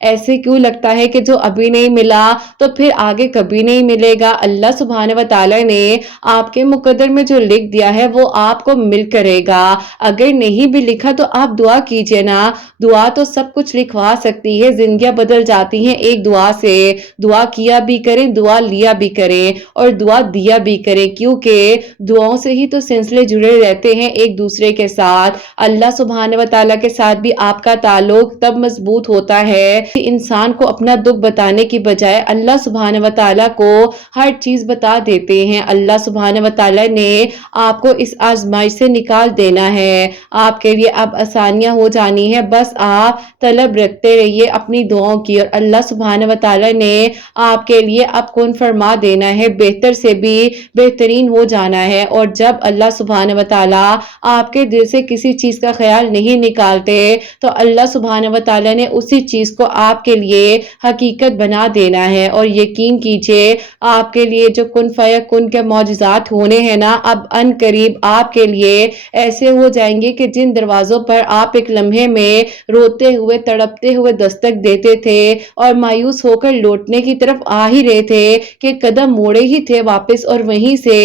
ایسے کیوں لگتا ہے کہ جو ابھی نہیں ملا تو پھر آگے کبھی نہیں ملے گا. اللہ سبحانہ و تعالی نے آپ کے مقدر میں جو لکھ دیا ہے وہ آپ کو مل کرے گا. اگر نہیں بھی لکھا تو آپ دعا کیجئے نا, دعا تو سب کچھ لکھوا سکتی ہے, زندگیاں بدل جاتی ہیں ایک دعا سے. دعا کیا بھی کریں, دعا لیا بھی کریں اور دعا دیا بھی کریں, کیونکہ دعاؤں سے ہی تو سلسلے جڑے رہتے ہیں ایک دوسرے کے ساتھ. اللہ سبحانہ و تعالیٰ کے ساتھ بھی آپ کا تعلق تب مضبوط ہوتا ہے کہ انسان کو اپنا دکھ بتانے کی بجائے اللہ سبحانہ و تعالیٰ کو ہر چیز بتا دیتے ہیں. اللہ سبحانہ و تعالیٰ نے آپ کو اس آزمائش سے نکال دینا ہے, آپ کے لیے اب آسانیاں ہو جانی ہے. بس آپ طلب رکھتے رہیے اپنی دعاؤں کی, اور اللہ سبحانہ و تعالیٰ نے آپ کے لیے اب کن فرما دینا ہے, بہتر سے بھی بہترین ہو جانا ہے. اور جب اللہ سبحانہ و تعالیٰ آپ کے دل سے کسی چیز کا خیال نہیں نکالتے تو اللہ سبحانہ و تعالیٰ نے اسی چیز کو آپ کے لیے حقیقت بنا دینا ہے. اور یقین کیجئے آپ کے لیے جو کن فیکن کے معجزات ہونے ہیں نا, اب ان قریب آپ کے لیے ایسے ہو جائیں گے کہ جن دروازوں پر آپ ایک لمحے میں روتے ہوئے تڑپتے ہوئے دستک دیتے تھے اور مایوس ہو کر لوٹنے کی طرف آ ہی رہے تھے کہ قدم موڑے ہی تھے واپس, اور وہیں سے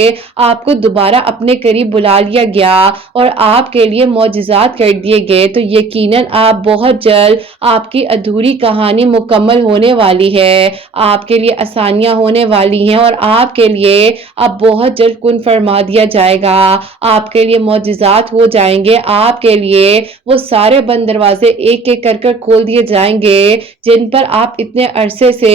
آپ کو دوبارہ اپنے قریب بلا لیا گیا اور آپ کے لیے معجزات کر دیے گئے. تو یقیناً آپ بہت جلد آپ کی ادھوری کہانی مکمل ہونے والی ہے, آپ کے لیے آسانیاں ہونے والی ہیں, اور آپ کے لیے اب بہت جلد کن فرما دیا جائے گا, آپ کے لیے معجزات ہو جائیں گے, آپ کے لیے وہ سارے بند دروازے ایک ایک کر کر کھول دیے جائیں گے جن پر آپ اتنے عرصے سے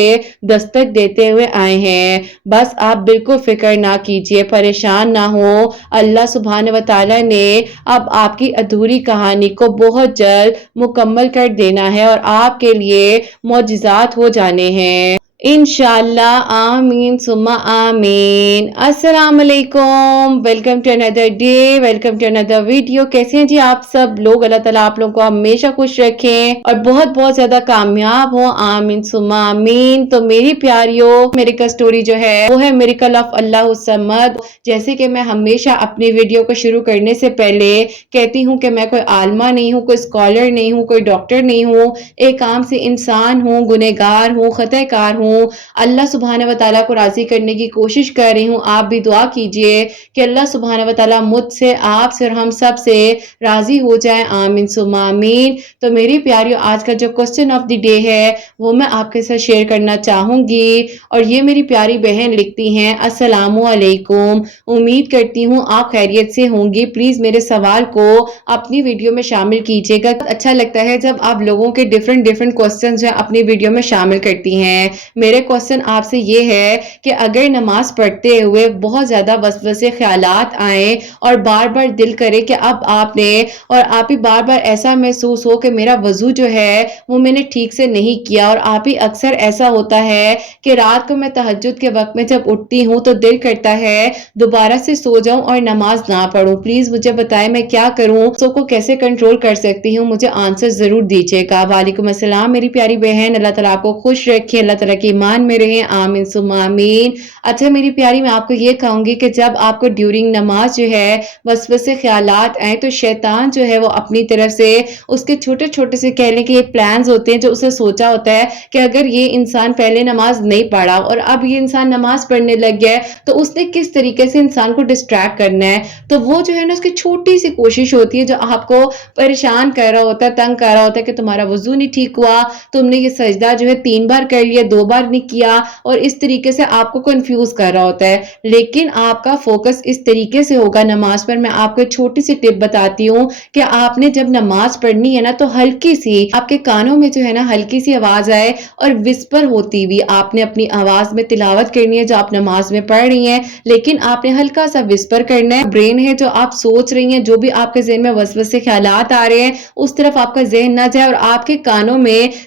دستک دیتے ہوئے آئے ہیں. بس آپ بالکل فکر نہ کیجئے, پریشان نہ ہو, اللہ سبحانہ و تعالیٰ نے اب آپ کی ادھوری کہانی کو بہت جلد مکمل کر دینا ہے اور آپ کے لیے معجزات ہو جانے ہیں انشاءاللہ. آمین ثم آمین. السلام علیکم, ویلکم ٹو اندر ڈے, ویلکم ٹو اندر ویڈیو. کیسے ہیں جی آپ سب لوگ؟ اللہ تعالیٰ آپ لوگوں کو ہمیشہ خوش رکھیں اور بہت بہت زیادہ کامیاب ہوں, آمین ثم آمین. تو میری پیاریوں, میری کا سٹوری جو ہے وہ ہے میریکل آف اللہ الصمد. جیسے کہ میں ہمیشہ اپنی ویڈیو کو شروع کرنے سے پہلے کہتی ہوں کہ میں کوئی عالمہ نہیں ہوں, کوئی اسکالر نہیں ہوں, کوئی ڈاکٹر نہیں ہوں, ایک عام سے انسان ہوں, گنہگار ہوں, خطا کار ہوں. اللہ سبحانہ و تعالیٰ کو راضی کرنے کی کوشش کر رہی ہوں. آپ بھی دعا کیجئے کہ اللہ سبحانہ و تعالیٰ مجھ سے, آپ سے اور ہم سب سے راضی ہو جائیں, آمین ثم آمین. تو میری پیاریوں, آج کا جو کوسچن آف دی ڈے ہے وہ میں آپ کے ساتھ شیئر کرنا چاہوں گی, اور یہ میری پیاری بہن لکھتی ہیں, السلام علیکم, امید کرتی ہوں آپ خیریت سے ہوں گی. پلیز میرے سوال کو اپنی ویڈیو میں شامل کیجئے گا. اچھا لگتا ہے جب آپ لوگوں کے ڈیفرنٹ کوسچنز ہیں اپنی ویڈیو میں شامل کرتی ہیں. میرے کوسچن آپ سے یہ ہے کہ اگر نماز پڑھتے ہوئے بہت زیادہ وسوسے خیالات آئیں اور بار بار دل کرے کہ اب آپ نے اور آپ ہی بار بار ایسا محسوس ہو کہ میرا وضو جو ہے وہ میں نے ٹھیک سے نہیں کیا, اور آپ ہی اکثر ایسا ہوتا ہے کہ رات کو میں تہجد کے وقت میں جب اٹھتی ہوں تو دل کرتا ہے دوبارہ سے سو جاؤں اور نماز نہ پڑھوں, پلیز مجھے بتائیں میں کیا کروں, سو کو کیسے کنٹرول کر سکتی ہوں, مجھے آنسر ضرور دیجیے گا. وعلیکم السلام میری پیاری بہن, اللہ تعالیٰ آپ کو خوش رکھے, اللہ تعالیٰ کے ایمان میں رہیں, آمین ثم آمین. اچھا میری پیاری, میں آپ کو یہ کہوں گی کہ جب آپ کو ڈیورنگ نماز جو ہے وسوسے خیالات آئیں تو شیطان جو ہے وہ اپنی طرف سے اس کے چھوٹے چھوٹے سے کہہ لیں کہ یہ پلانز ہوتے ہیں جو اسے سوچا ہوتا ہے کہ اگر یہ انسان پہلے نماز نہیں پڑھا اور اب یہ انسان نماز پڑھنے لگ گیا ہے تو اس نے کس طریقے سے انسان کو ڈسٹریکٹ کرنا ہے. تو وہ جو ہے نا اس کی چھوٹی سی کوشش ہوتی ہے جو آپ کو پریشان کر رہا ہوتا ہے, تنگ کر رہا ہوتا ہے کہ تمہارا وضو نہیں ٹھیک ہوا, تم نے یہ سجدہ جو ہے 3 بار کر لیا, 2 بار نہیں کیا, اور اس طریقے سے آپ کو کنفیوز کر رہا ہوتا ہے. لیکن آپ کا فوکس اس طریقے سے ہوگا نماز پر. میں آپ کو ایک چھوٹی سی ٹپ بتاتی ہوں کہ آپ نے جب نماز پڑھنی ہے نا تو ہلکی سی آپ کے کانوں میں جو ہے نا ہلکی سی آواز آئے اور وسپر ہوتی ہوئی آپ نے اپنی آواز میں تلاوت کرنی ہے جو آپ نماز میں پڑھ رہی ہیں, لیکن آپ نے ہلکا سا وسپر کرنا ہے. برین ہے جو آپ سوچ رہی ہیں, جو بھی آپ کے ذہن میں وسوسے خیالات آ رہے ہیں اس طرف آپ کا ذہن نہ جائے, اور آپ کے کانوں میں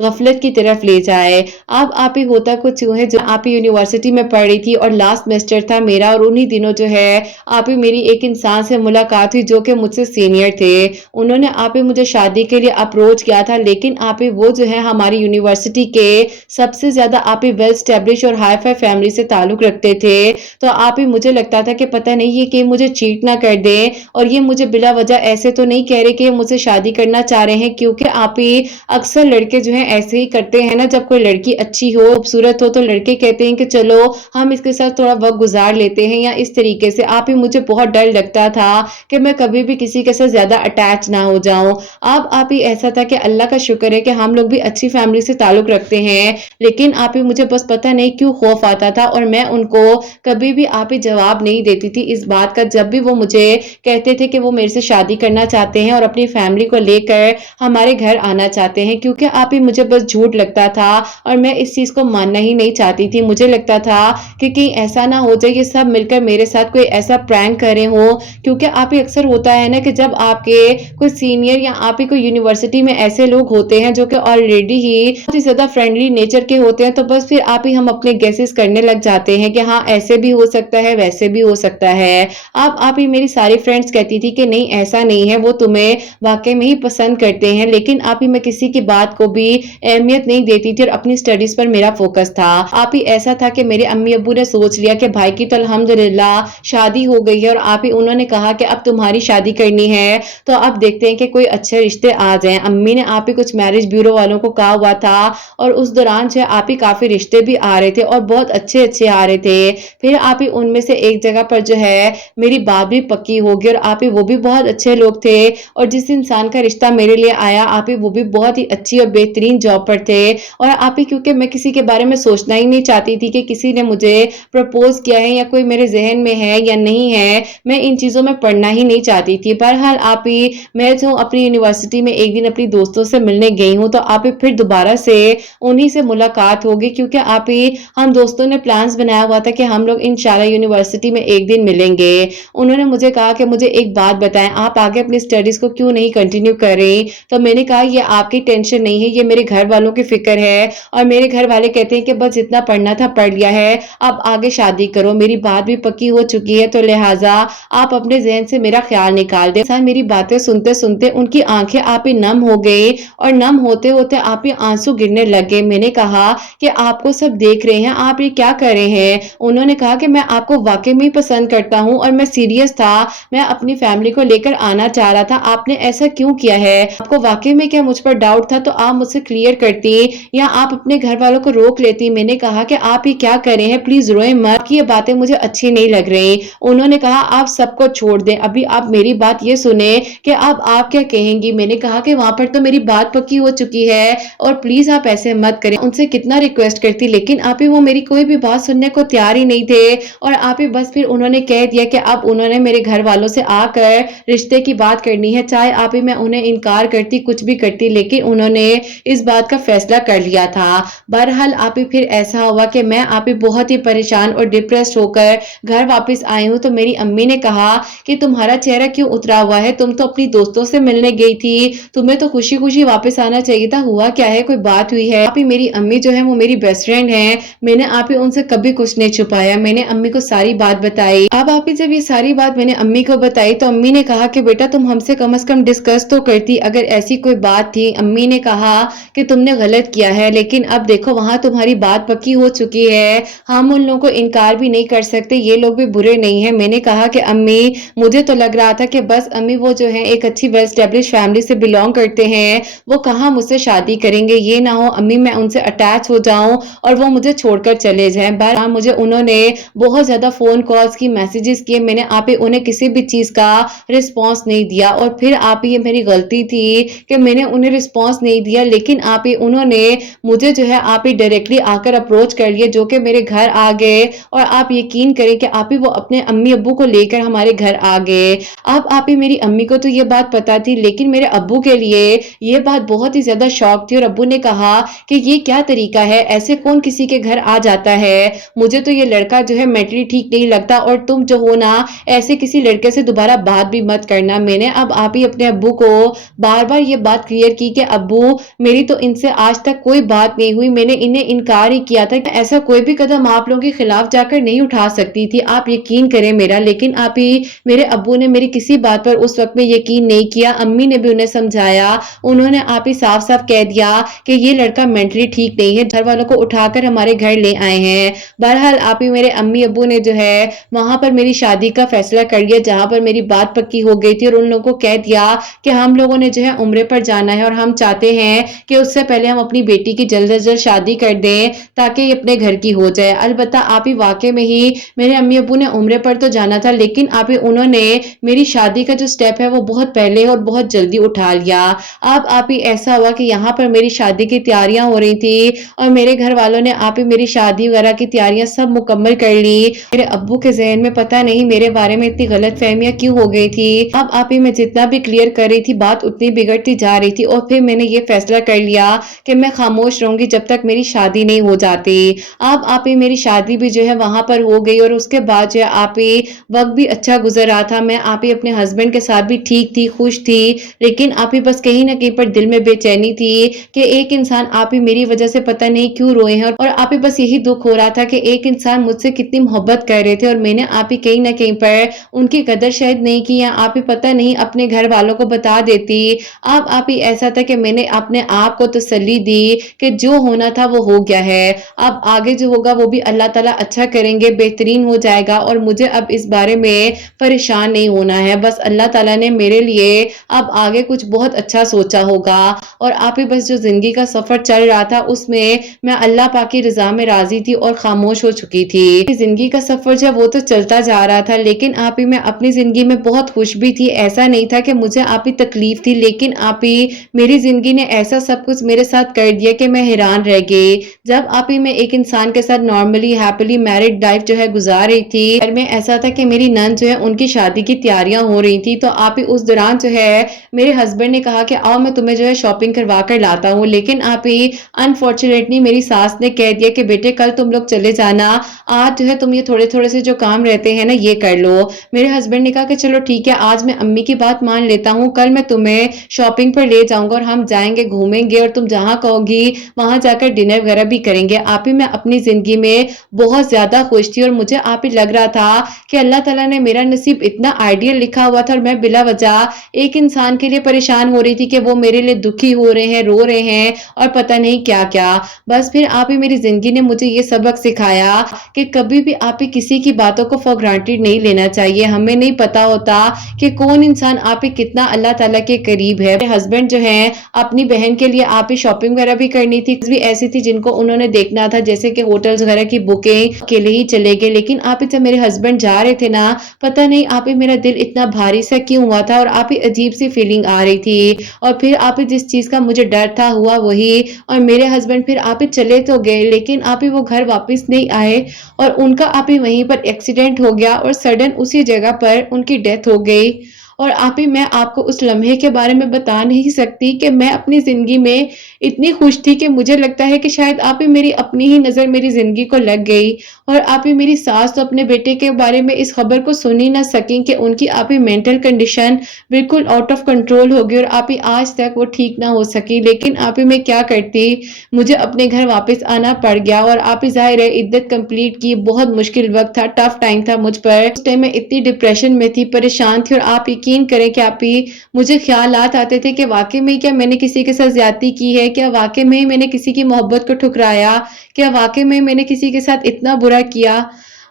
غفلت کی طرف لے جائے۔ اب آپ ہی ہوتا کچھ یوں ہے، جو آپ ہی یونیورسٹی میں پڑھ رہی تھی اور لاسٹ سیمسٹر تھا میرا، اور انہی دنوں جو ہے آپ ہی میری ایک انسان سے ملاقات ہوئی جو کہ مجھ سے سینئر تھے۔ انہوں نے آپ ہی مجھے شادی کے لیے اپروچ کیا تھا، لیکن آپ ہی وہ جو ہے ہماری یونیورسٹی کے سب سے زیادہ آپ ہی ویل اسٹیبلش اور ہائی فائی فیملی سے تعلق رکھتے تھے۔ تو آپ ہی مجھے لگتا تھا کہ پتہ نہیں یہ کہ مجھے چیٹ نہ کر دیں، اور یہ مجھے بلا وجہ ایسے تو نہیں کہہ رہے کہ مجھ سے شادی کرنا چاہ رہے ہیں، کیونکہ آپ ہی اکثر لڑکے جو ہیں ایسے ہی کرتے ہیں نا، جب کوئی لڑکی اچھی ہو، خوبصورت ہو، تو لڑکے کہتے ہیں کہ چلو ہم اس کے ساتھ تھوڑا وقت گزار لیتے ہیں، یا اس طریقے سے۔ آپ ہی مجھے بہت ڈر لگتا تھا کہ میں کبھی بھی کسی کے ساتھ زیادہ اٹیچ نہ ہو جاؤں۔ اب آپ ہی ایسا تھا کہ اللہ کا شکر ہے کہ ہم لوگ بھی اچھی فیملی سے تعلق رکھتے ہیں، لیکن آپ ہی مجھے بس پتہ نہیں کیوں خوف آتا تھا، اور میں ان کو کبھی بھی آپ ہی جواب نہیں دیتی تھی اس بات کا، جب بھی وہ مجھے کہتے تھے کہ وہ میرے سے شادی کرنا چاہتے ہیں اور اپنی فیملی کو لے کر ہمارے گھر آنا چاہتے ہیں، کیونکہ آپ ہی مجھے بس جھوٹ لگتا تھا اور میں اس چیز کو ماننا ہی نہیں چاہتی تھی۔ مجھے لگتا تھا کہ کہیں ایسا نہ ہو جائے یہ سب مل کر میرے ساتھ کوئی ایسا پرینک کرے ہو، کیونکہ آپ ہی اکثر ہوتا ہے نا کہ جب آپ کے کوئی سینئر یا آپ ہی کوئی یونیورسٹی میں ایسے لوگ ہوتے ہیں جو کہ آلریڈی ہی بہت ہی زیادہ فرینڈلی نیچر کے ہوتے ہیں، تو بس پھر آپ ہی ہم اپنے گیسز کرنے لگ جاتے ہیں کہ ہاں ایسے بھی ہو سکتا ہے، ویسے بھی ہو سکتا ہے۔ اب آپ ہی میری ساری فرینڈز کہتی تھی کہ نہیں ایسا نہیں ہے، وہ تمہیں واقعی میں ہی پسند کرتے ہیں، لیکن آپ ہی میں کسی کی بات کو بھی اہمیت نہیں دیتی تھی اور اپنی اسٹڈیز پر میرا فوکس تھا۔ آپ ہی ایسا تھا کہ میرے امی ابو نے سوچ لیا کہ بھائی کی تو الحمدللہ شادی ہو گئی ہے، اور آپ ہی انہوں نے کہا کہ اب تمہاری شادی کرنی ہے تو اب دیکھتے ہیں کہ کوئی اچھے رشتے آ جائیں۔ امی نے آپ ہی کچھ میرج بیورو والوں کو کہا ہوا تھا، اور اس دوران جو آپ ہی کافی رشتے بھی آ رہے تھے اور بہت اچھے اچھے آ رہے تھے۔ پھر آپ ہی ان میں سے ایک جگہ پر جو ہے میری بات بھی پکی ہوگی، اور آپ ہی وہ بھی بہت اچھے لوگ تھے، اور جس انسان کا رشتہ میرے لیے آیا آپ ہی وہ بھی بہت ہی اچھی اور بہترین جاب پر تھے۔ اور آپ ہی کیونکہ میں کسی کے بارے میں سوچنا ہی نہیں چاہتی تھی کہ کسی نے مجھے پرپوز کیا ہے یا کوئی میرے ذہن میں ہے یا نہیں ہے، میں ان چیزوں میں پڑھنا ہی نہیں چاہتی تھی۔ بہرحال آپ ہی میں جو اپنی یونیورسٹی میں ایک دن اپنی دوستوں سے ملنے گئی ہوں، تو آپ ہی پھر دوبارہ سے انہی سے ملاقات ہوگی، کیونکہ آپ ہی ہم دوستوں نے پلانز بنایا ہوا تھا کہ ہم لوگ انشاءاللہ یونیورسٹی میں ایک دن ملیں گے۔ انہوں نے مجھے کہا کہ مجھے ایک بات بتائیں، آپ آگے اپنی اسٹڈیز کو کیوں نہیں کنٹینیو کر رہی؟ تو میں نے کہا یہ آپ کی ٹینشن نہیں ہے، یہ میرے گھر والوں کی فکر ہے، اور میرے گھر والے کہتے ہیں کہ بس جتنا پڑھنا تھا پڑھ لیا ہے، اب آگے شادی کرو، میری بات بھی پکی ہو چکی ہے، تو لہٰذا آپ اپنے ذہن سے میرا خیال نکال دیں۔ میری باتیں سنتے سنتے ان کی آنکھیں آپ ہی نم ہو گئی، اور نم ہوتے ہوتے آپ ہی آنسو گرنے لگے۔ میں نے کہا کہ آپ کو سب دیکھ رہے ہیں، آپ یہ کیا کر رہے ہیں؟ انہوں نے کہا کہ میں آپ کو واقعی میں پسند کرتا ہوں، اور میں سیریس تھا، میں اپنی فیملی کو لے کر آنا چاہ رہا تھا، آپ نے ایسا کیوں کیا ہے؟ آپ کو واقعی میں کیا مجھ پر ڈاؤٹ تھا تو آپ مجھ سے کلیئر کرتی، یا آپ اپنے گھر والوں کو روک لیتی۔ میں نے کہا کہ آپ یہ کیا کر رہے ہیں، پلیز روئیں مت، آپ کی یہ باتیں مجھے اچھی نہیں لگ رہی۔ انہوں نے کہا آپ سب کو چھوڑ دیں، ابھی آپ میری بات یہ سنیں کہ اب آپ کیا کہیں گی۔ میں نے کہا کہ وہاں پر تو میری بات پکی ہو چکی ہے، اور پلیز آپ ایسے مت کریں۔ ان سے کتنا ریکویسٹ کرتی، لیکن آپ ہی وہ میری کوئی بھی بات سننے کو تیار ہی نہیں تھے، اور آپ ہی بس پھر انہوں نے کہہ دیا کہ اب انہوں نے میرے گھر والوں سے آ کر رشتے کی بات کرنی ہے، چاہے آپ ہی میں انہیں انکار کرتی، کچھ بھی کرتی، لیکن انہوں نے اس بات کا فیصلہ کر لیا تھا۔ بہرحال آپ ہی پھر ایسا ہوا کہ میں آپ ہی بہت ہی پریشان اور ڈپریسڈ ہو کر گھر واپس آئی ہوں، تو میری امی نے کہا کہ تمہارا چہرہ کیوں اترا ہوا ہے، تم تو اپنی دوستوں سے ملنے گئی تھی، تمہیں تو خوشی خوشی واپس آنا چاہیے تھا، ہوا کیا ہے، کوئی بات ہوئی ہے؟ آپ ہی میری امی جو ہے وہ میری بیسٹ فرینڈ ہیں، میں نے آپ ہی ان سے کبھی کچھ نہیں چھپایا، میں نے امی کو ساری بات بتائی۔ اب آپ ہی جب یہ ساری بات میں نے امی کو بتائی تو امی نے کہا کہ بیٹا تم ہم سے کم از کم ڈسکس تو کرتی، اگر ایسی کوئی بات تھی۔ امی نے کہا کہ تم نے غلط کیا ہے، لیکن اب دیکھو وہاں تمہاری بات پکی ہو چکی ہے، ہم ان لوگوں کو انکار بھی نہیں کر سکتے، یہ لوگ بھی برے نہیں ہیں۔ میں نے کہا کہ امی مجھے تو لگ رہا تھا کہ بس امی وہ جو ہے ایک اچھی ویل اسٹیبلش فیملی سے بلونگ کرتے ہیں، وہ کہاں مجھ سے شادی کریں گے، یہ نہ ہو امی میں ان سے اٹیچ ہو جاؤں اور وہ مجھے چھوڑ کر چلے جائیں۔ بہرحال مجھے انہوں نے بہت زیادہ فون کالز کی، میسیجز کیے، میں نے آپ ہی انہیں کسی بھی چیز کا رسپانس نہیں دیا، اور پھر آپ ہی یہ میری غلطی تھی کہ میں نے انہیں رسپانس نہیں دیا، لیکن آپ ہی انہوں نے مجھے جو ہے آپ ہی ڈائریکٹلی آ کر اپروچ کر لیے، جو کہ میرے گھر آ گئے، اور آپ یقین کریں کہ آپ ہی وہ اپنے امی ابو کو لے کر ہمارے گھر آ گئے۔ اب آپ ہی میری امی کو تو یہ بات پتا تھی، لیکن میرے ابو کے لیے یہ بات بہت ہی زیادہ شوق تھی، اور ابو نے کہا کہ یہ کیا طریقہ ہے، ایسے کون کسی کے گھر آ جاتا ہے، مجھے تو یہ لڑکا جو ہے مینٹلی ٹھیک نہیں لگتا، اور تم جو ہو نا ایسے کسی لڑکے سے دوبارہ بات بھی مت کرنا۔ میں نے اب آپ ہی اپنے ابو کو بار بار یہ بات کلیئر کی کہ ابو میری تو ان سے آج تک کوئی بات نہیں ہوئی، میں نے انہیں انکار ہی کیا تھا کہ ایسا کوئی بھی قدم آپ لوگوں کے خلاف جا کر نہیں اٹھا سکتی تھی، آپ یقین کریں میرا، لیکن آپ ہی میرے ابو نے میری کسی بات پر اس وقت میں یقین نہیں کیا۔ امی نے بھی انہیں سمجھایا، انہوں نے آپ ہی صاف صاف کہہ دیا کہ یہ لڑکا مینٹلی ٹھیک نہیں ہے، گھر والوں کو اٹھا کر ہمارے گھر لے آئے ہیں۔ بہرحال آپ ہی میرے امی ابو نے جو ہے وہاں پر میری شادی کا فیصلہ کر لیا، جہاں پر میری بات پکی ہو گئی تھی، اور ان لوگوں کو کہہ دیا کہ ہم لوگوں نے جو ہے عمرے پر جانا ہے اور ہم چاہتے ہیں کہ اس سے پہلے ہم اپنی بیٹی کی جلد از جلد شادی کر دیں تاکہ یہ اپنے گھر کی ہو جائے۔ البتہ آپ ہی واقع میں ہی میرے امی ابو نے عمرے پر تو جانا تھا، لیکن آپ ہی انہوں نے میری شادی کا جو سٹیپ ہے وہ بہت پہلے اور بہت جلدی اٹھا لیا۔ اب آپ ہی ایسا ہوا کہ یہاں پر میری شادی کی تیاریاں ہو رہی تھی اور میرے گھر والوں نے آپ ہی میری شادی وغیرہ کی تیاریاں سب مکمل کر لی۔ میرے ابو کے ذہن میں پتہ نہیں میرے بارے میں اتنی غلط فہمیاں کیوں ہو گئی تھی۔ اب آپ ہی میں جتنا بھی کلیئر کر رہی تھی بات اتنی بگڑتی جا رہی تھی، اور پھر میں نے یہ فیصلہ کر لیا کہ میں خاموش رہوں گی جب تک میری شادی نہیں ہو جاتی۔ اب آپ ہی میری شادی بھی جو ہے وہاں پر ہو گئی، اور اس کے بعد جو ہے آپ ہی وقت بھی اچھا گزر رہا تھا، میں آپ ہی اپنے ہسبینڈ کے ساتھ بھی ٹھیک تھی، خوش تھی، لیکن آپ ہی بس کہیں نہ کہیں پر دل میں بے چینی تھی کہ ایک انسان آپ ہی میری وجہ سے پتہ نہیں کیوں روئے ہیں، اور آپ ہی بس یہی دکھ ہو رہا تھا کہ ایک انسان مجھ سے کتنی محبت کر رہے تھے اور میں نے آپ ہی کہیں نہ کہیں پر ان کی قدر شاید نہیں کی، یا آپ ہی پتہ نہیں اپنے گھر والوں کو بتا دیتی۔ اب آپ ہی ایسا تھا کہ میں نے اپنے آپ کو تسلی دی کہ جو ہونا تھا وہ ہو گیا ہے، اب آگے جو ہوگا وہ بھی اللہ تعالیٰ اچھا کریں گے، بہترین ہو جائے گا، اور مجھے اب اس بارے میں پریشان نہیں ہونا ہے، بس اللہ تعالیٰ نے میرے لیے اب آگے کچھ بہت اچھا سوچا ہوگا۔ اور آپ ہی بس جو زندگی کا سفر چل رہا تھا اس میں اللہ پاک کی رضا میں راضی تھی اور خاموش ہو چکی تھی۔ زندگی کا سفر جو وہ تو چلتا جا رہا تھا، لیکن آپ ہی میں اپنی زندگی میں بہت خوش بھی تھی، ایسا نہیں تھا کہ مجھے آپ ہی تکلیف تھی، لیکن آپ ہی میری زندگی نے ایسا سب کچھ میرے ساتھ کر دیا کہ میں حیران رہ گئی۔ جب آپ ہی میں ایک انسان کے ساتھ نارملی ہیپیلی میرڈ لائف جو ہے گزار رہی تھی، گھر میں ایسا تھا کہ میری نند جو ہے ان کی شادی کی تیاریاں ہو رہی تھی، تو آپ ہی اس دوران جو ہے میرے ہسبینڈ نے کہا کہ آؤ میں تمہیں جو ہے شاپنگ کروا کر لاتا ہوں، لیکن آپ ہی انفارچونیٹلی میری ساس نے کہہ دیا کہ بیٹے کل تم لوگ چلے جانا، آج جو ہے تم یہ تھوڑے تھوڑے سے جو کام رہتے ہیں نا یہ کر لو۔ میرے ہسبینڈ نے کہا کہ چلو ٹھیک ہے، آج میں امی کی بات مان لیتا ہوں، کل میں تمہیں شاپنگ پر لے جاؤں گا اور ہم جائیں گے گھومیں گے، اور تم جہاں کہو گی وہاں جا کر ڈنر وغیرہ بھی کریں گے۔ آپ ہی میں اپنی زندگی میں بہت زیادہ خوش تھی، اور مجھے آپ ہی لگ رہا تھا کہ اللہ تعالیٰ نے میرا نصیب اتنا آئیڈیل لکھا ہوا تھا، اور میں بلا وجہ ایک انسان کے لیے پریشان ہو رہی تھی کہ وہ میرے لیے دکھی ہو رہے ہیں، رو رہے ہیں، اور پتہ نہیں کیا کیا۔ بس پھر آپ ہی میری زندگی نے مجھے یہ سبق سکھایا کہ کبھی بھی آپ ہی کسی کی باتوں کو فار گرانٹیڈ نہیں لینا چاہیے، ہمیں نہیں پتا ہوتا کہ کون انسان آپ ہی کتنا اللہ تعالیٰ کے قریب ہے۔ میرے ہسبینڈ جو ہیں اپنی بہن کے لیے آپ ہی شاپنگ وغیرہ بھی کرنی تھی، بھی ایسی تھی جن کو انہوں نے دیکھنا تھا، جیسے کہ ہوٹلز وغیرہ کی بکنگ کے لیے ہی چلے گئے، لیکن آپ ہی جب میرے ہسبینڈ جا رہے تھے نا، پتہ نہیں آپ ہی میرا دل اتنا بھاری سا کیوں ہوا تھا، اور آپ ہی عجیب سی فیلنگ آ رہی تھی، اور پھر آپ ہی جس چیز کا مجھے ڈر تھا ہوا وہی، اور میرے ہسبینڈ پھر آپ ہی چلے تو گئے، لیکن آپ ہی وہ گھر واپس نہیں آئے، اور ان کا آپ ہی وہیں پر ایکسیڈنٹ ہو گیا، اور سڈن اسی جگہ پر ان کی ڈیتھ ہو گئی۔ اور آپ ہی میں آپ کو اس لمحے کے بارے میں بتا نہیں سکتی کہ میں اپنی زندگی میں اتنی خوش تھی کہ مجھے لگتا ہے کہ شاید آپ ہی میری اپنی ہی نظر میری زندگی کو لگ گئی، اور آپ ہی میری ساس تو اپنے بیٹے کے بارے میں اس خبر کو سن ہی نہ سکیں کہ ان کی آپ ہی مینٹل کنڈیشن بالکل آؤٹ آف کنٹرول ہو گئی، اور آپ ہی آج تک وہ ٹھیک نہ ہو سکی، لیکن آپ ہی میں کیا کرتی، مجھے اپنے گھر واپس آنا پڑ گیا۔ اور آپ ہی ظاہر ہے عدت کمپلیٹ کی، بہت مشکل وقت تھا، ٹف ٹائم تھا مجھ پر، اس ٹائم میں اتنی ڈپریشن میں تھی، پریشان تھی، اور آپ یقین کریں کہ آپ ہی مجھے خیالات آتے تھے کہ واقعی میں کیا میں نے کسی کے ساتھ زیادتی کی ہے، کیا واقعی میں نے کسی کی محبت کو ٹھکرایا، کیا واقعی میں نے کسی کے ساتھ اتنا برا کیا۔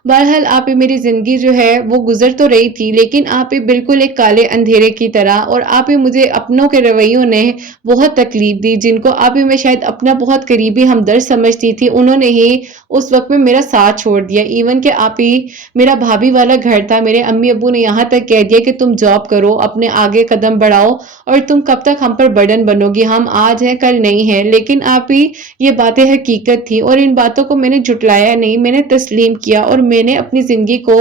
بہرحال آپ ہی میری زندگی جو ہے وہ گزر تو رہی تھی، لیکن آپ ہی بالکل ایک کالے اندھیرے کی طرح، اور آپ ہی مجھے اپنوں کے رویوں نے بہت تکلیف دی، جن کو آپ ہی میں شاید اپنا بہت قریبی ہمدرد سمجھتی تھی، انہوں نے ہی اس وقت میں میرا ساتھ چھوڑ دیا۔ ایون کہ آپ ہی میرا بھابھی والا گھر تھا، میرے امی ابو نے یہاں تک کہہ دیا کہ تم جاب کرو، اپنے آگے قدم بڑھاؤ، اور تم کب تک ہم پر برڈن بنو گی، ہم آج ہیں کل نہیں ہیں۔ لیکن آپ ہی یہ باتیں حقیقت تھی، اور ان باتوں کو میں نے جھٹلایا نہیں، میں نے تسلیم کیا، اور میں نے اپنی زندگی کو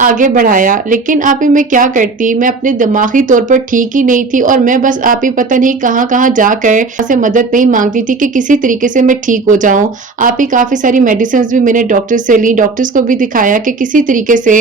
آگے بڑھایا۔ لیکن آپ ہی میں کیا کرتی، میں اپنے دماغی طور پر ٹھیک ہی نہیں تھی، اور میں بس آپ ہی پتہ نہیں کہاں کہاں جا کر سے مدد نہیں مانگتی تھی کہ کسی طریقے سے میں ٹھیک ہو جاؤں۔ آپ ہی کافی ساری میڈیسنز بھی میں نے ڈاکٹر سے لی، ڈاکٹرز کو بھی دکھایا کہ کسی طریقے سے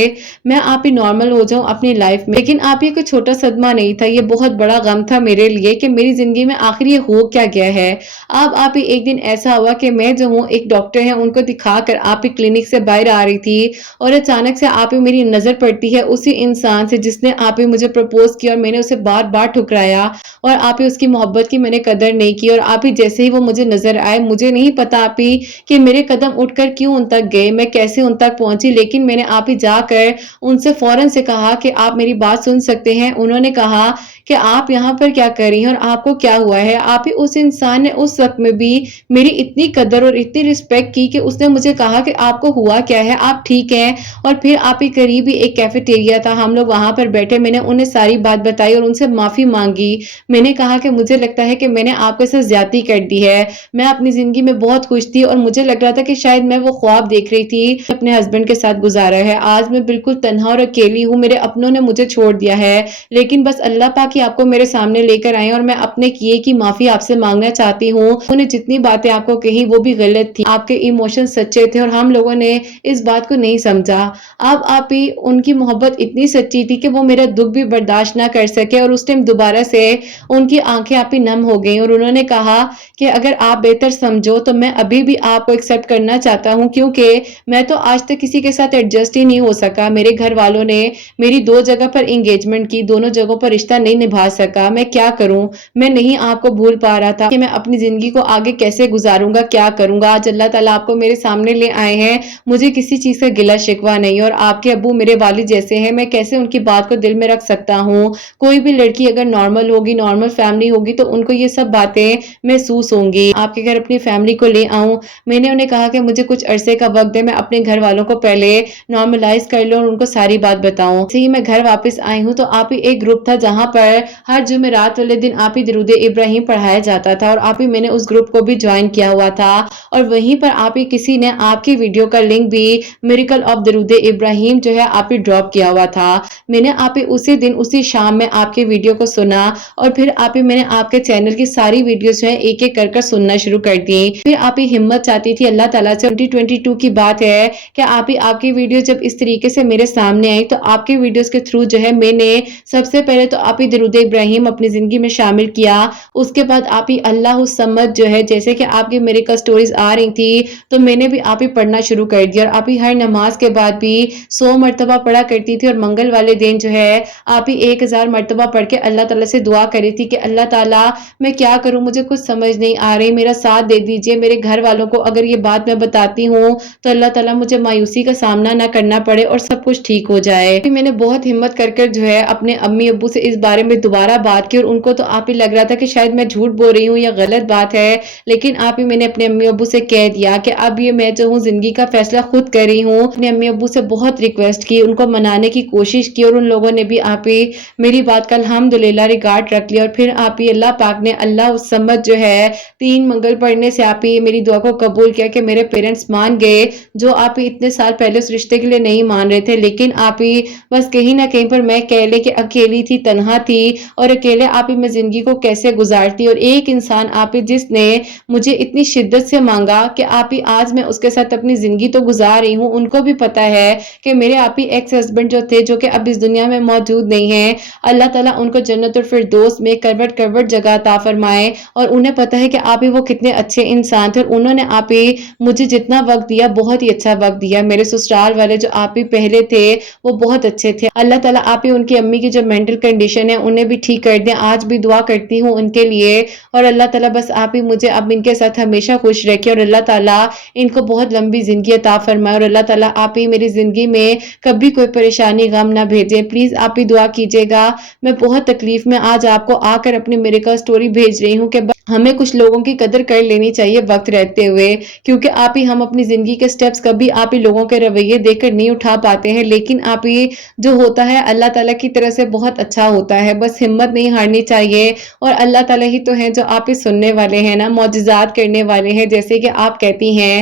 میں آپ ہی نارمل ہو جاؤں اپنی لائف میں۔ لیکن آپ ہی کوئی چھوٹا صدمہ نہیں تھا، یہ بہت بڑا غم تھا میرے لیے کہ میری زندگی میں آخر یہ ہو کیا گیا ہے۔ اب آپ ہی ایک دن ایسا ہوا کہ میں جو ہوں ایک ڈاکٹر ہیں ان کو دکھا کر آپ ہی کلینک سے باہر آ رہی تھی، اور اچانک سے آپ ہی میری نظر پڑتی ہے اسی انسان سے جس نے آپ ہی مجھے پرپوز کیا، اور میں نے اسے بار بار ٹھکرایا، اور آپ ہی اس کی محبت کی میں نے قدر نہیں کی۔ اور آپ ہی جیسے ہی وہ مجھے نظر آئے، مجھے نہیں پتا آپ ہی کہ میرے قدم اٹھ کر کیوں ان تک گئے، میں کیسے ان تک پہنچی، لیکن میں نے آپ ہی جا کر ان سے فوراً سے کہا کہ آپ میری بات سن سکتے ہیں۔ انہوں نے کہا کہ آپ یہاں پر کیا کر رہی ہیں اور آپ کو کیا ہوا ہے۔ آپ ہی اس انسان نے اس وقت میں بھی میری اتنی قدر اور اتنی رسپیکٹ کی کہ اس نے مجھے کہا کہ آپ کو ہوا کیا ہے، آپ ٹھیک ہیں۔ اور پھر آپ ہی قریب ہی ایک کیفیٹیریا تھا، ہم لوگ وہاں پر بیٹھے، میں نے انہیں ساری بات بتائی اور ان سے معافی مانگی۔ میں نے کہا کہ مجھے لگتا ہے کہ میں نے آپ کے ساتھ زیادتی کر دی ہے، میں اپنی زندگی میں بہت خوش تھی اور مجھے لگ رہا تھا کہ شاید میں وہ خواب دیکھ رہی تھی اپنے ہسبینڈ کے ساتھ گزارا ہے۔ آج میں بالکل تنہا اور اکیلی ہوں، میرے اپنوں نے مجھے چھوڑ دیا ہے، لیکن بس اللہ پاک ہی آپ کو میرے سامنے لے کر آئے، اور میں اپنے کیے کی معافی آپ سے مانگنا چاہتی ہوں۔ انہوں نے جتنی باتیں آپ کو کہی وہ بھی غلط تھی، آپ کے ایموشن سچے تھے اور ہم لوگوں نے اس بات کو نہیں سمجھا۔ اب آپ ہی ان کی محبت اتنی سچی تھی کہ وہ میرا دکھ بھی برداشت نہ کر سکے، اور اس ٹائم دوبارہ سے ان کی آنکھیں آپ ہی نم ہو گئیں، اور انہوں نے کہا کہ اگر آپ بہتر سمجھو تو میں ابھی بھی آپ کو ایکسپٹ کرنا چاہتا ہوں، کیونکہ میں تو آج تک کسی کے ساتھ ایڈجسٹ ہی نہیں ہو سکا۔ میرے گھر والوں نے میری 2 جگہ پر انگیجمنٹ کی، دونوں جگہوں پر رشتہ نہیں نبھا سکا، میں کیا کروں؟ میں نہیں آپ کو بھول پا رہا تھا کہ میں اپنی زندگی کو آگے کیسے گزاروں گا، کیا کروں گا۔ آج اللہ تعالیٰ آپ کو میرے سامنے لے آئے ہیں، مجھے کسی چیز کا گلہ شکوہ نہیں، اور آپ کے ابو میرے والد جیسے ہیں، میں کیسے ان کی بات کو دل میں رکھ سکتا ہوں۔ کوئی بھی لڑکی اگر نارمل ہوگی، نارمل فیملی ہوگی تو ان کو یہ سب باتیں محسوس ہوں گی۔ آپ کے گھر اپنی فیملی کو لے آؤں، میں نے انہیں کہا کہ مجھے کچھ عرصے کا وقت دے، میں اپنے گھر والوں کو پہلے نارملائز کر لوں اور ان کو ساری بات بتاؤں۔ جیسے ہی میں گھر واپس آئی ہوں تو آپ ہی ایک گروپ تھا جہاں پر ہر جمعرات والے دن آپ ہی درود ابراہیم پڑھایا جاتا تھا، اور آپ ہی میں نے اس گروپ کو بھی جوائن کیا ہوا تھا، اور وہیں پر آپ ہی کسی نے آپ کی ویڈیو کا لنک بھی میریکل آف درود ابراہیم جو ہے آپ ہی ڈراپ کیا ہوا تھا۔ میں نے آپ ہی اسی دن اسی شام میں آپ کی ویڈیو کو سنا، اور پھر آپ ہی میں نے آپ کے چینل کی ساری ویڈیوز جو ہے ایک ایک کر کر سننا شروع کر دی۔ پھر آپ ہی ہمت چاہتی تھی اللہ تعالیٰ سے، 2022 کی بات ہے کہ آپ کی ویڈیو جب اس طریقے سے میرے سامنے آئی تو آپ کی ویڈیوز کے تھرو جو ہے میں نے سب سے پہلے تو آپ ہی درود ابراہیم اپنی زندگی میں شامل کیا۔ اس کے بعد آپ ہی اللہ الصمد جو ہے، جیسے کہ آپ کی میریکل سٹوریز آ رہی تھی تو میں نے بھی آپ ہی پڑھنا شروع کر دیا، اور آپ ہی ہر نماز کے بعد بھی 100 مرتبہ پڑھا کرتی تھی، اور منگل والے دن جو ہے آپ ہی 1000 مرتبہ پڑھ کے اللہ تعالیٰ سے دعا کری تھی کہ اللہ تعالیٰ میں کیا کروں، مجھے کچھ سمجھ نہیں آ رہی، میرا ساتھ دے دیجئے، میرے گھر والوں کو اگر یہ بات میں بتاتی ہوں تو اللہ تعالیٰ مجھے مایوسی کا سامنا نہ کرنا پڑے اور سب کچھ ٹھیک ہو جائے۔ میں نے بہت ہمت کر کر جو ہے اپنے امی ابو سے اس بارے میں دوبارہ بات کی، اور ان کو تو آپ ہی لگ رہا تھا کہ شاید میں جھوٹ بول رہی ہوں یا غلط بات ہے، لیکن آپ ہی میں نے اپنے امی ابو سے کہہ دیا کہ اب یہ میں جو ہوں زندگی کا فیصلہ خود کر رہی ہوں۔ اپنے امی ابو سے بہت ریکویسٹ کی، ان کو منانے کی کوشش کی، اور ان لوگوں نے بھی آپ ہی میری بات کا الحمدللہ ریگارڈ رکھ لیا، اور پھر آپ ہی اللہ پاک نے اللہ الصمد جو ہے 3 منگل پڑھنے سے آپ ہی میری دعا کو قبول کیا کہ میرے پیرنٹس مان گئے، جو آپ ہی اتنے سال پہلے اس رشتے کے لیے نہیں مان رہے تھے، لیکن آپ ہی بس کہیں نہ کہیں پر میں کہہ لے کہ اکیلی تھی، تنہا تھی، اور اکیلے آپ ہی میں زندگی کو کیسے گزارتی، اور ایک انسان آپ ہی جس نے مجھے اتنی شدت سے مانگا کہ آپ ہی آج میں اس کے ساتھ اپنی زندگی تو گزار رہی ہوں۔ ان کو بھی پتا ہے کہ میرے آپ ہی ایکس ہسبینڈ جو تھے، جو کہ اب اس دنیا میں موجود نہیں ہیں، اللہ تعالیٰ ان کو جنت الفردوس میں کروٹ کروٹ جگہ عطا فرمائے، اور انہیں پتا ہے کہ آپ ہی وہ کتنے اچھے انسان تھے، اور انہوں نے آپ ہی مجھے جتنا وقت دیا بہت ہی اچھا وقت دیا۔ میرے سسرال والے جو آپ ہی پہلے تھے وہ بہت اچھے تھے، اللہ تعالیٰ آپ ہی ان کی امی کی جو مینٹل کنڈیشن ہے انہیں بھی ٹھیک کر دیں، آج بھی دعا کرتی ہوں ان کے لیے، اور اللہ تعالیٰ بس آپ ہی مجھے اب ان کے ساتھ ہمیشہ خوش رکھے، اور اللہ تعالیٰ ان کو بہت لمبی زندگی عطا فرمائے، اور اللہ تعالیٰ آپ ہی میری زندگی میں کبھی کوئی پریشانی غم نہ بھیجیں۔ پلیز آپ ہی دعا کیجیے گا، میں بہت تکلیف میں آج آپ کو آ کر اپنی میریکل سٹوری بھیج رہی ہوں کہ ہمیں کچھ لوگوں کی قدر کر لینی چاہیے وقت رہتے ہوئے، کیونکہ آپ ہی ہم اپنی زندگی کے سٹیپس کبھی آپ ہی لوگوں کے رویے دیکھ کر نہیں اٹھا پاتے ہیں، لیکن آپ ہی جو ہوتا ہے اللہ تعالیٰ کی طرح سے بہت اچھا ہوتا ہے، بس ہمت نہیں ہارنی چاہیے، اور اللہ تعالیٰ ہی تو ہیں جو آپ ہی سننے والے ہیں نا، معجزات کرنے والے ہیں، جیسے کہ آپ کہتی ہیں